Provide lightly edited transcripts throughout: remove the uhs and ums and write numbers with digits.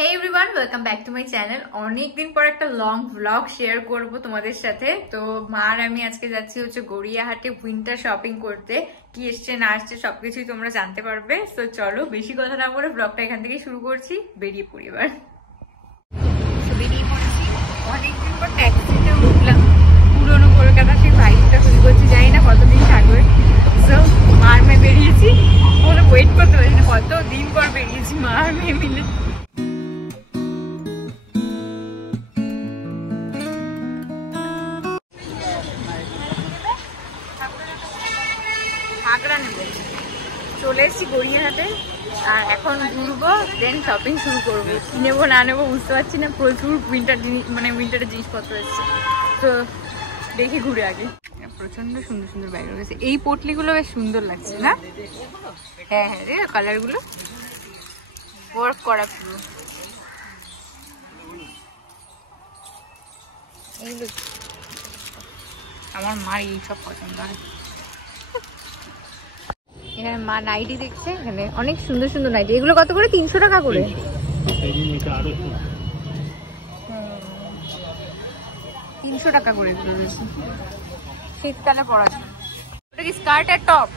Hey everyone, welcome back to my channel. অনেকদিন পর একটা লং ভ্লগ শেয়ার করব তোমাদের সাথে। তো মা আর আমি আজকে যাচ্ছি হচ্ছে গড়িয়াহাটে উইন্টার শপিং করতে। কি এসছে না আসছে সবকিছুই তোমরা জানতে পারবে। তো চলো বেশি কথা না বলে ব্লগটা এখান থেকে শুরু করছি। বেরিয়ে পড়ি এবার। বেরিয়ে পড়েছি, অনেকদিন পর ট্যাক্সিতে উঠলাম। পুরোনো কলকাতা সেই ভাইবটা ফিল করছি, জানি না কতদিন থাকবে। তো মা আর মেয়ে বেরিয়েছি, কোনো ওয়েট করতে পারছি না, কতদিন পর বেরিয়েছি মা আর মেয়ে মিলে। চলে এসেছি গড়িয়াহাটে আর এখন ঘুরবো, দেন শপিং শুরু করবো। কি নেবো না নেবো বুঝতে পারছি না, প্রচুর উইন্টার জিনিস মানে উইন্টারের জিনিসপত্র এসছে। তো দেখি ঘুরে আগে। প্রচন্ড সুন্দর সুন্দর ব্যাগ রয়েছে, এই পটলিগুলো বেশ সুন্দর লাগছে না? হ্যাঁ হ্যাঁ রে, কালারগুলো ওয়ার্ক করা পুরো। এইগুলো আমার মার এইসব পছন্দ হয়। এখানে মা নাইটি দেখছে, এখানে অনেক সুন্দর সুন্দর নাইটি। এগুলো কত করে? 300 টাকা করে। 300 টাকা করে এগুলো রয়েছে, শীতকালে পরা যায়। ওটা কি স্কার্ট আর টপ?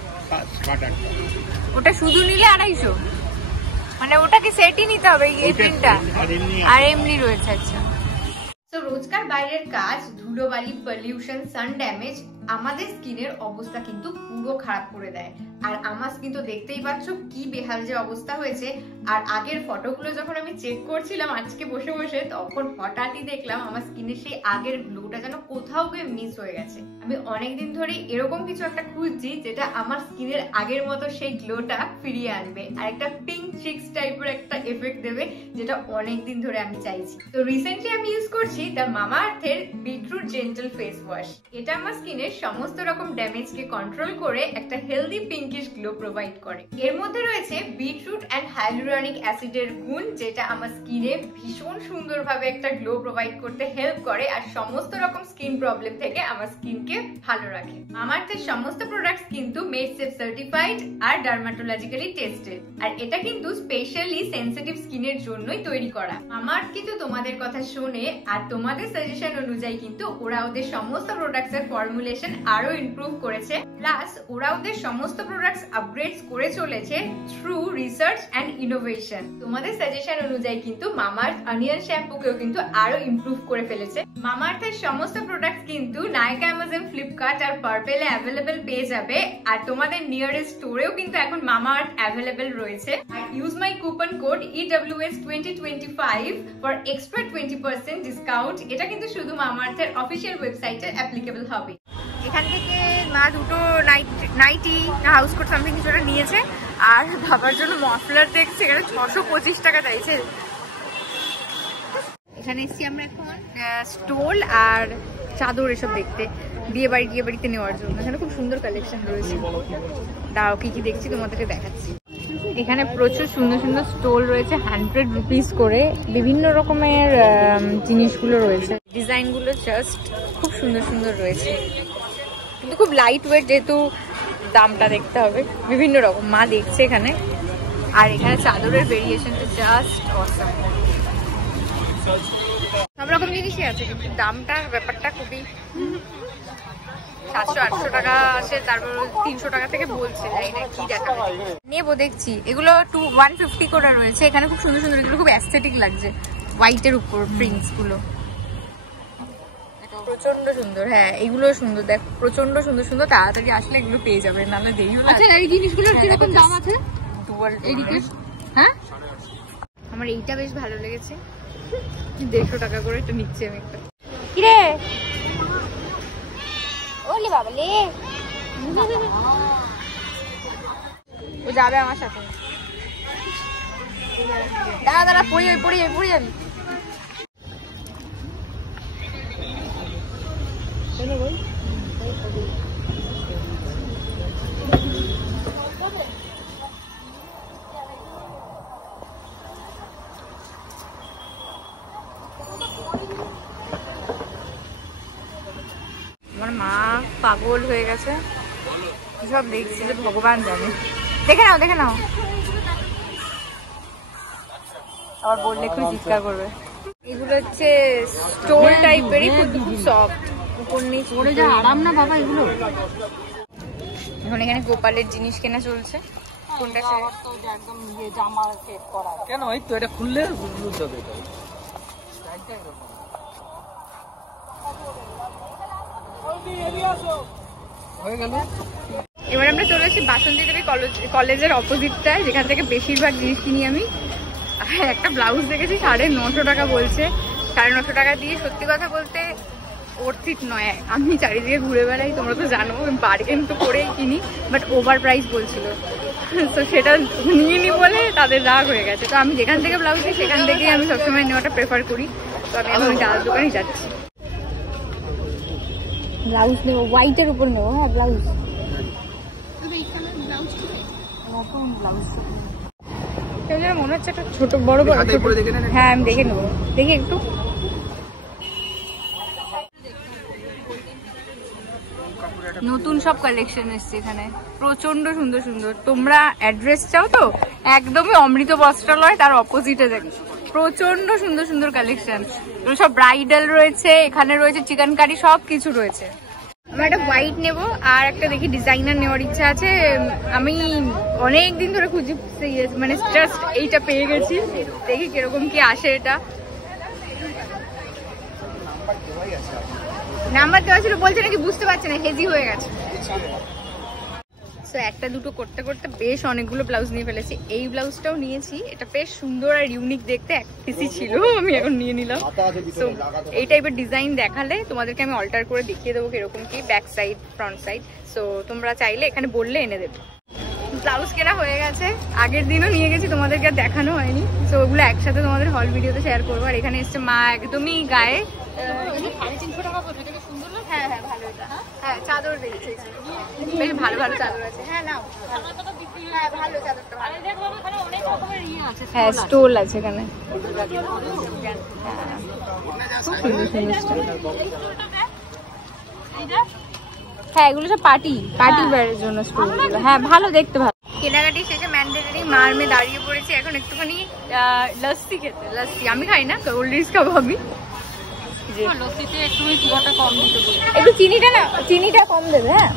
ওটা শুধু নিলে 250, মানে ওটা কি সেটই নিতে হবে এই প্রিন্টটা? আর এমনি রয়েছে। আচ্ছা, তো রোজকার বাইরের কাজ, ধুলোবালি, পলিউশন, সান ড্যামেজ আমাদের স্কিনের অবস্থা কিন্তু পুরো খারাপ করে দেয়। আর আমার স্কিন তো দেখতেই পাচ্ছ কি বেহাল যে অবস্থা হয়েছে। আর আগের ফটোগুলো যখন আমি চেক করছিলাম আজকে বসে বসে, তখন হঠাৎই দেখলাম আমার স্কিনের সেই আগের গ্লোটা যেন কোথাও গিয়ে মিস হয়ে গেছে। আমি অনেকদিন ধরে এরকম কিছু একটা খুঁজছি যেটা আমার স্কিনের আগের মতো সেই গ্লোটা ফিরিয়ে আনবে আর একটা পিঙ্ক চিক্স টাইপের একটা এফেক্ট দেবে, যেটা অনেকদিন ধরে আমি চাইছি। তো রিসেন্টলি আমি ইউজ করছি দ্য মামা আর্থের বিটরুট জেন্টল ফেস ওয়াশ। এটা আমার স্কিনের সমস্ত রকম ড্যামেজকে কন্ট্রোল করে একটা হেলদি পিঙ্কিশ গ্লো প্রোভাইড করে। এর মধ্যে রয়েছে বিটরুট এন্ড হাইলুরনিক অ্যাসিডের গুণ, যেটা আমার স্কিনে ভীষণ সুন্দরভাবে একটা গ্লো প্রোভাইড করতে হেল্প করে আর সমস্ত রকম স্কিন প্রবলেম থেকে আমার স্কিনকে ভালো রাখে। মামা আর্থের সমস্ত প্রোডাক্টস কিন্তু মেড সেফ সার্টিফাইড আর ডার্মাটোলজিক্যালি টেস্টেড, আর এটা কিন্তু স্পেশালি সেনসিটিভ স্কিনের জন্যই তৈরি করা। মামা আর্থ কিন্তু তোমাদের কথা শোনে আর তোমাদের সাজেশন অনুযায়ী কিন্তু ওরা ওদের সমস্ত প্রোডাক্টস এর ফর্মুলেশন আরো ইমপ্রুভ করেছে। প্লাস ওরা ওদের সমস্ত প্রোডাক্টস আপগ্রেডস করে চলেছে থ্রু রিসার্চ এন্ড ইনোভেশন। তোমাদের সাজেশন অনুযায়ী কিন্তু মামা আর্থ অনিয়ন শ্যাম্পুকেও কিন্তু আরো ইমপ্রুভ করে ফেলেছে। মামা আর্থের সমস্ত প্রোডাক্টস কিন্তু নাইকা, অ্যামাজন, ফ্লিপকার্ট আর পার্পেলে অ্যাভেলেবেল পেয়ে যাবে। আর তোমাদের নিয়ারেস্ট স্টোরেও কিন্তু এখন মামা আর্থ অ্যাভেলেবেল রয়েছে। আর use my coupon code EWS2025 for extra 20% discount. এটা কিন্তু শুধু মামা আর্থের অফিসিয়াল ওয়েবসাইটে অ্যাপ্লিকেবল হবে। এখান থেকে মা দুটো নাইটি হাউস কোট সামথিং কিছু একটা নিয়েছে, আর বাবার জন্য মফলার দেখছে, এখানে 625 টাকা চাইছে। এখানে এসছি আমরা এখন স্টোল আর চাদর এসব দেখতে, বিয়ে বাড়িতে নেওয়ার জন্য। এখানে খুব সুন্দর কালেকশন রয়েছে। দাও কি কি দেখছি তোমাদেরকে দেখাচ্ছি। এখানে প্রচুর সুন্দর সুন্দর স্টোল রয়েছে, 100 রুপিস করে। বিভিন্ন রকমের জিনিসগুলো রয়েছে, ডিজাইনগুলো জাস্ট খুব সুন্দর সুন্দর রয়েছে, কিন্তু খুব লাইট ওয়েট, যেহেতু দামটা দেখতে হবে। বিভিন্ন রকম মা দেখছে এখানে। আর এখানে চাদরের ভেরিয়েশনটা জাস্ট অসাম। সব রকম জিনিসই আছে, কিন্তু দামটার ব্যাপারটা খুবই 700-800 টাকা আছে, তারপর 300 টাকা থেকে বলছে, জানি না কি দেখা নেবো। দেখছি এগুলো 150 করে রয়েছে। এখানে খুব সুন্দর সুন্দর, এগুলো খুব অ্যাস্থেটিক লাগছে, হোয়াইটের উপর প্রিন্টস গুলো প্রচন্ড সুন্দর। হ্যাঁ এগুলো সুন্দর, দেখ প্রচন্ড সুন্দর সুন্দর। তাড়াতাড়ি আসলে এগুলো পেয়ে যাবে, নাহলে দেরি হলো। আচ্ছা এই জিনিসগুলোর কিরকম দাম আছে? হ্যাঁ আমার এইটা বেশ ভালো লেগেছে, 150 টাকা করে। এটা নিচ্ছি আমি একটা। কিরে ওলে বাবা লে, ও যাবে আমার সাথে। দাঁড়া দাঁড়া, পড়ে যাবি। আমার মা পাগল হয়ে গেছে, সব দেখছি যে ভগবান জানে। দেখে নাও আবার বললে খুব চিৎকার করবে। এগুলো হচ্ছে স্টোল টাইপেরই, খুব সফট, উপর নিচ করে যা আরাম না বাবা এগুলো। এখন এখানে গোপালের জিনিস কেনা চলছে। কোনটা একদম জামা সেট করা কেন? এই তো এটা খুললে হয়ে গেল। এবার আমরা চলে এসেছি বাসন্তী দেবী কলেজের অপোজিটটায়, যেখান থেকে বেশিরভাগ জিনিস কিনি আমি। একটা ব্লাউজ দেখেছি 950 টাকা বলছে। 950 টাকা দিয়ে সত্যি কথা বলতে অর্থিত নয়। আমি চারিদিকে ঘুরে বেড়াই, তোমরা তো জানো, বার্গেন তো করেই কিনি, বাট ওভার প্রাইস বলছিল। তো সেটা নিয়ে নি বলে তাদের রাগ হয়ে গেছে। তো আমি যেখান থেকে ব্লাউজ নিই সেখান থেকেই আমি সবসময় নেওয়াটা প্রেফার করি। তো আমি এখন চার দোকানে যাচ্ছি, ব্লাউজ নেবো, হোয়াইটের উপর নেবো। হ্যাঁ ব্লাউজ, মনে হচ্ছে একটা ছোট বড় বড়। হ্যাঁ আমি দেখে নেবো, দেখি একটু। নতুন সব কালেকশন এসছে এখানে, প্রচন্ড সুন্দর সুন্দর। তোমরা অ্যাড্রেস চাও তো? একদমই অমৃত বস্ত্রালয়, তার অপোজিটে দেখো প্রচন্ড সুন্দর সুন্দর কালেকশন। সব ব্রাইডাল রয়েছে, এখানে রয়েছে চিকেন কারি, সব কিছু রয়েছে। আমার একটা হোয়াইট নেবো, আর একটা দেখি ডিজাইনার নেওয়ার ইচ্ছা আছে। আমি অনেক দিন ধরে খুঁজি, মানে জাস্ট এইটা পেয়ে গেছি, দেখি কিরকম কি আসে। এটা নাম্বার দেওয়া ছিল, বলছে নাকি বুঝতে পারছে না, হেভি হয়ে গেছে। তো একটা দুটো করতে করতে বেশ অনেকগুলো ব্লাউজ নিয়ে ফেলেছি। এই ব্লাউজটাও নিয়েছি, এটা বেশ সুন্দর আর ইউনিক দেখতে, এক পিসই ছিল, আমি এখন নিয়ে নিলাম। তো এই টাইপের ডিজাইন দেখালে তোমাদেরকে আমি অল্টার করে দেখিয়ে দেবো কিরকম কি, back side front side. So তোমরা চাইলে এখানে বললে এনে দেবে। ব্লাউজ কেনা হয়ে গেছে, আগের দিনও নিয়ে গেছি, তোমাদেরকে আর দেখানো হয়নি। তো ওগুলো একসাথে তোমাদের হল ভিডিওতে শেয়ার করবো। আর এখানে এসছে মা একদমই গায়ে 350 টাকা বলছে, সুন্দর না? হ্যাঁ হ্যাঁ ভালো, এটা হ্যাঁ চাদর দেখেছি, বেশ ভালো ভালো চাদর আছে। হ্যাঁ নাও, হ্যাঁ ভালো চাদরটা, হ্যাঁ স্টোল আছে এখানে, খুব সুন্দর সুন্দর। হ্যাঁ এগুলো সব পার্টি ওয়্যারের জন্য স্টোলগুলো। হ্যাঁ ভালো, দেখতে ভালো। কেনাকাটি শেষে ম্যান্ডেটারি মার মেয়ে দাঁড়িয়ে পড়েছি এখন একটুখানি লস্যি খেতে। লস্যি আমি খাই না, কোল্ড ড্রিঙ্কস খাবো আমি। লস্যিতে একটু চিনিটা না, চিনিটা কম দেবে। হ্যাঁ